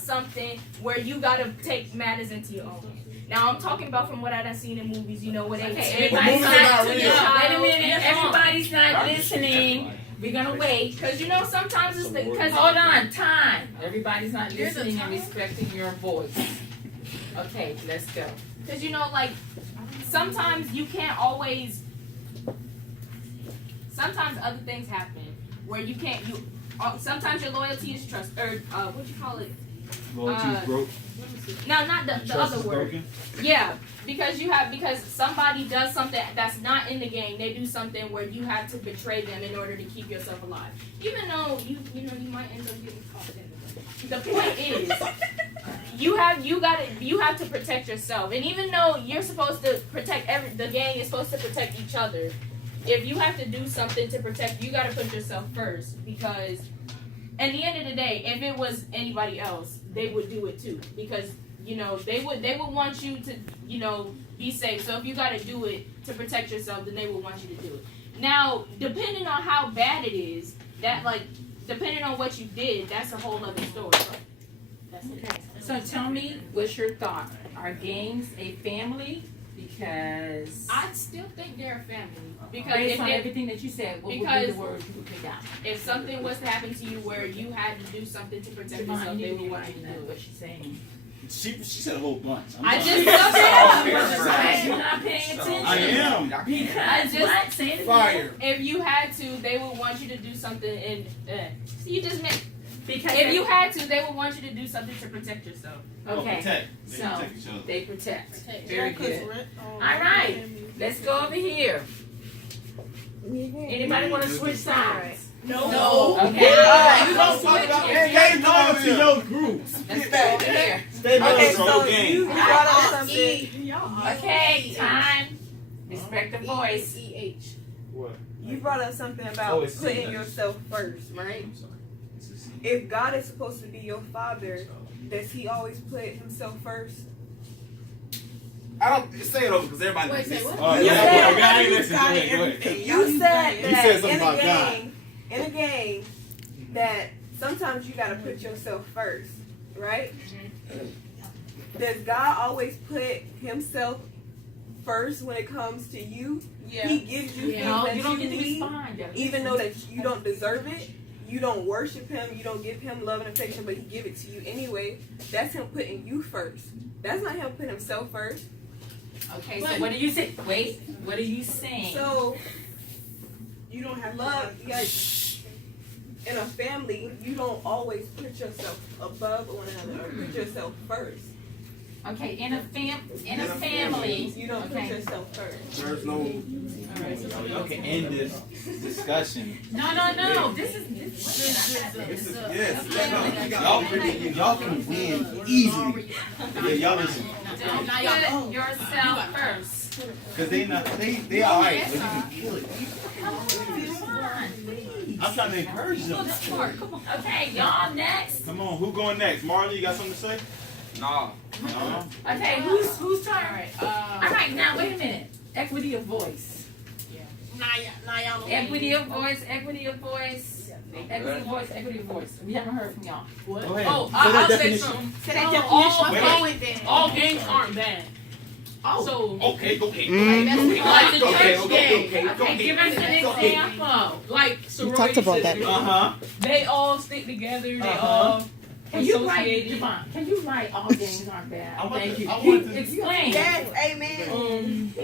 something where you gotta take matters into your own hands. Now I'm talking about from what I done seen in movies, you know, where they Everybody's not wait a minute, everybody's not listening. We're gonna wait. Because you know sometimes it's because Hold on, time. Everybody's not listening and respecting your voice. Okay, let's go. because you know like sometimes you can't always. Sometimes other things happen where you can't. Sometimes your loyalty is trust or what you call it. Loyalty is broke. No, not the Trust other is word. broken. Yeah, because somebody does something that's not in the game. They do something where you have to betray them in order to keep yourself alive. Even though you might end up getting caught in it. The point is, you have to protect yourself. And even though you're supposed to protect the gang is supposed to protect each other. If you have to do something to protect, you got to put yourself first because. At the end of the day, if it was anybody else, they would do it too because they would want you to be safe. So if you got to do it to protect yourself, then they would want you to do it. Now, depending on how bad it is, depending on what you did, that's a whole other story. That's it. Okay. So tell me, what's your thought? Are gangs a family? Because I still think they're a family because based on everything that you said, what would be the words you would pick out? If something was to happen to you where you had to do something to protect yourself, they would want you to do it. What she's saying. She said a whole bunch. I just You're not paying attention. I am. Because what? Say it Fire. If you had to, they would want you to do something, and you just meant. Because if you had to, they would want you to do something to protect yourself. Okay. Protect. They So protect each other. they protect. Very good. All right. Let's go over here. Anybody want to switch sides? No. Okay. You don't talk about Hey, come on to your groups. Let's go over here. Stay with Okay, us the whole so game. you brought up something. Okay, time. Respect the voice. What? You brought up something Oh, about it's putting C. yourself first, right? I'm sorry. It's a C. If God is supposed to be your father, does He always put Himself first? I don't say it over because everybody Wait, say listens. what? You yeah, said- yeah, I ain't listening. Go ahead, go ahead. You said He that said something in about a God. game, that sometimes you gotta put yourself first, right? Does God always put Himself first when it comes to you? Yeah. He gives you things No, that you don't get to need, respond. even though that you don't deserve it. You don't worship Him. You don't give Him love and affection, but He give it to you anyway. That's Him putting you first. That's not Him putting Himself first. Okay, so what do you say? Wait, what are you saying? So you don't have love. Yes. In a family, you don't always put yourself above one another or put yourself first. Okay, in a family, You don't put okay. yourself first. There's no. Y'all can end this discussion. No. This is Yes. Y'all can win easily. Yeah, y'all listen. put yourself first. Cause they alright. But you can kill it. I'm trying to encourage them. Okay, y'all next. Come on, who going next? Marley, you got something to say? Nah. No. Okay, who's turn? All right, now wait a minute. Equity of voice. Equity of voice. Equity of voice. We haven't heard from y'all. Go ahead. Oh, Say that I'll say definition. something. Say that definition. All games aren't bad. Oh. So, Okay, go ahead. like the church game, Okay, give us an example. like We sorority talked about that. sisters, they all stick together. They all Can you write, associated. Javon, can you write all games aren't bad? I want Thank to- you. I want to- Explain. Yes, amen.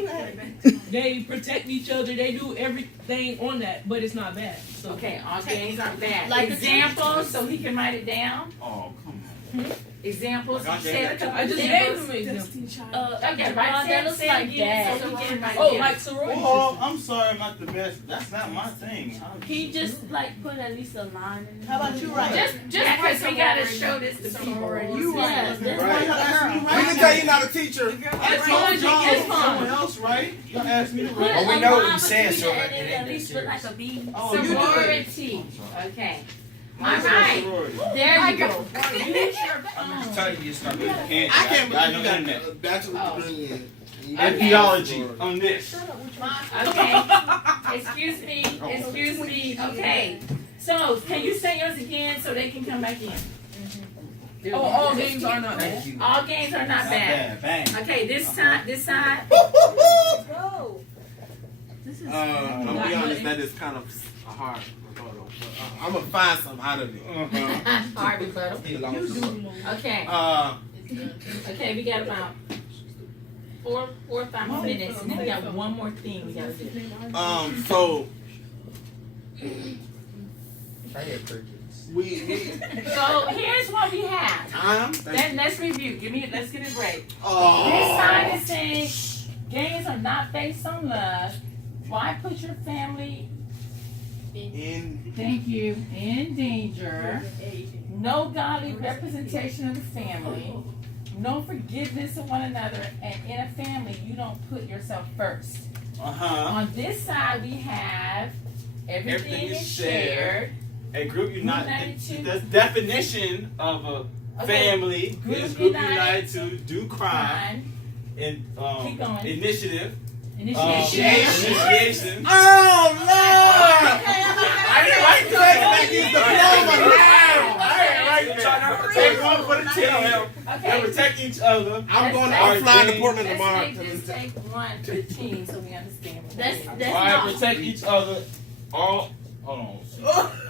They protect each other. They do everything on that, but it's not bad. So Okay, all games aren't bad. Like the Examples, so he can write it down. Oh, come on. Examples. I got He said a couple I just gave examples. them an example. Okay, right. Say it again, so he can write Oh, it down. like sorority Oh, sisters. I'm sorry, I'm not the best. That's not my thing. He just like put at least a line in it. How about you write? Just because we gotta show this to people. You Yes, right. Right. We can tell you're not a teacher. I told y'all someone else, right? Y'all asked me to Put write. a we know what line you saying, between so it it and ain't at that least look like a B. Oh, you did. Sorority. Okay. All Mine's not right. sorority. There you go. Use your I'm phone. just telling you, it's not good. I can't I believe know you got internet. a bachelor's Oh. degree in. And theology on this. Okay. Excuse me. Excuse me. Okay. So, can you say yours again so they can come back in? Oh, all games are not bad. Thank you. All games are not bad. Bang. Okay, this side. This is I'm gonna be honest, that is kind of a hard rebuttal. But, I'm gonna find something out of it. Hard rebuttal. Okay. Okay, we got about 4 or 5 minutes, and then we got one more thing we gotta do. So we So here's what we have. time. Let's review. Let's get a break. This Oh. side is saying games are not based on love. Why put your family, In thank you, in danger? No godly representation of the family. No forgiveness of one another. And in a family, you don't put yourself first. On this side, we have everything is shared. A group united. United The definition of a Okay. family is group united to do crime Crime. and Keep going. initiative. Initiation. Initiation. oh Lord! I didn't like to make this diploma now. I ain't like that. Take one for the team and Okay. protect each other. I'm going to Let's- fly to Portland Let's tomorrow. make this take 1 to 10 so we understand. what That's it is. that's Why not. protect each other? All. Hold on.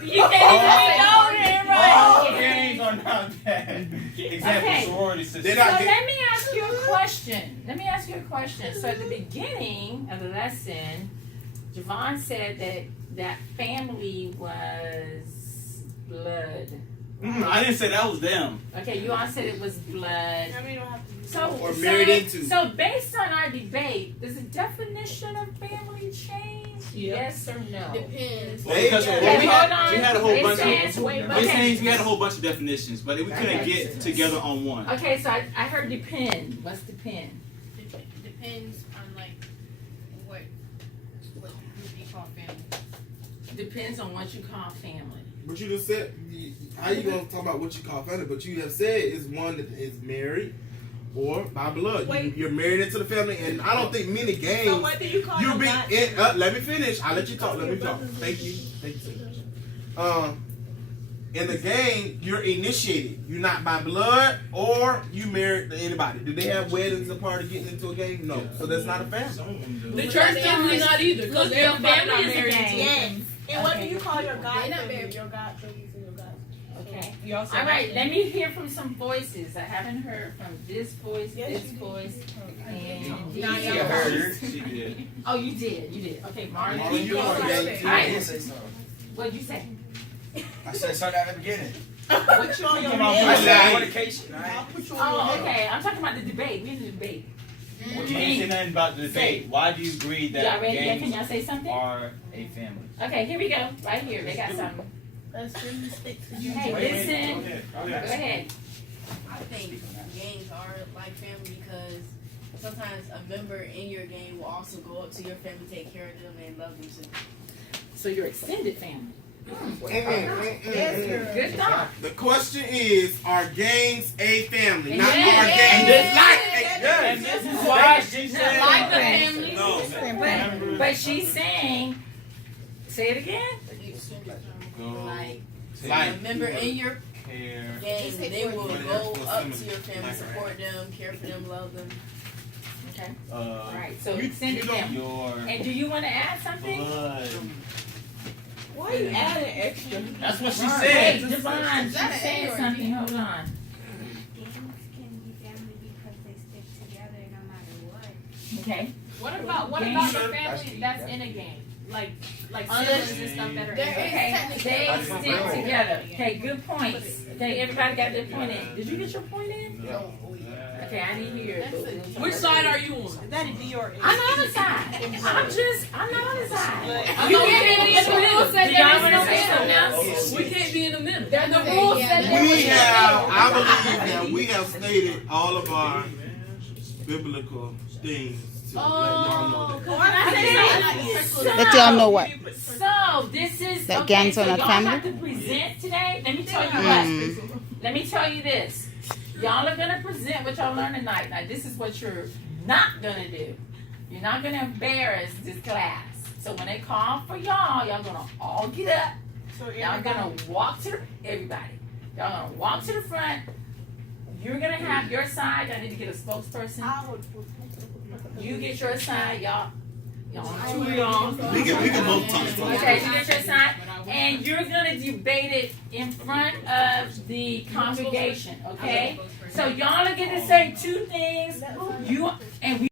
You can't even know it, All right? games are not bad. Example, Okay. sorority They're sisters. So not let me ask you a question. So at the beginning of the lesson, Javon said that family was blood. I didn't say that was them. Okay, you all said it was blood. Or married into. So based on our debate, does the definition of family change? Yes or no? Depends. Well, because Okay, we hold on. had a whole It bunch says- of. wait, It okay. says we had a whole bunch of definitions, but we couldn't Okay. get together on one. Okay, so I heard depend. What's depend? Depends on like what group you call family. Depends on what you call family. But you just said, how you gonna talk about what you call family? But you have said is one that is married or by blood. You're married into the family, and I don't think many games. So what do you call You them be not- let me finish. I'll let you talk. Let me talk. Thank you. In the game, you're initiated. You're not by blood or you married to anybody. Do they have weddings a part of getting into a game? No. So that's not a family. The church family not either, because Your everybody family not is a married gang. to Yes. And what do you call your God They're not family? married. Your God babies and your God. Okay. Y'all said All right, let me hear from some voices. I haven't heard from this voice, Yes, this you did. voice, and She these heard her. voices. She did. Oh, you did. Okay, Marlon. Marlon, you All on the game too. right. say so. What'd you say? I said something at the beginning. What you on your Come on, I head? said fornication. I'll put you on Oh, your head. okay. I'm talking about the debate. We're in the debate. Well, you didn't say nothing about the debate. Why do you agree Y'all that ready? Yeah, can games y'all say something? are a family? Okay, here we go. Right here. They got something. Let's really stick to you. Hey, listen. Go Go ahead. ahead. I think games are like family because sometimes a member in your game will also go up to your family, take care of them, and love them too. So your extended family. Yes, Good thought. The question is, are games a family? Not Yes. are games Yes. like a And this is why she said. Like the family. No. But she's saying, say it again. Like Like a member in your Care. game, they will Whatever. go up to your family, support them, care for them, love them. Okay. All right. So you extended don't- family. Your And do you want to add something? blood. Why are you adding extra? That's what she Hey, said. Devon, she's that an saying A or a something. B? Hold on. Games can be family because they stick together no matter what. Okay. What about the family that's in a game? Like siblings and stuff that are in a game. Okay. They stick together. Okay. Good points. Okay. Everybody got their point in. Did you get your point in? Okay. I didn't hear it. Which side are you on? That'd be your I'm the other side. I'm the other side. You can't be in the rules said Do y'all there want to is say no something else? We can't be in the middle. There's the rules said there We was no have, middle. I believe that we have stated all of our biblical things to let y'all know that. Let y'all know what? So this is That okay, gangs so are not y'all family? have to present today. Let me tell you Mm. what. Let me tell you this. Y'all are gonna present what y'all learned tonight. Now this is what you're not gonna do. You're not gonna embarrass this class. So when they call for y'all gonna all get up. Y'all gonna walk to everybody. Y'all gonna walk to the front, have your side. I need to get a spokesperson. You get your side, y'all. Two of y'all. We can both talk. Okay, you get your side, and you're gonna debate it in front of the congregation. Okay, so y'all are gonna say two things. You and we.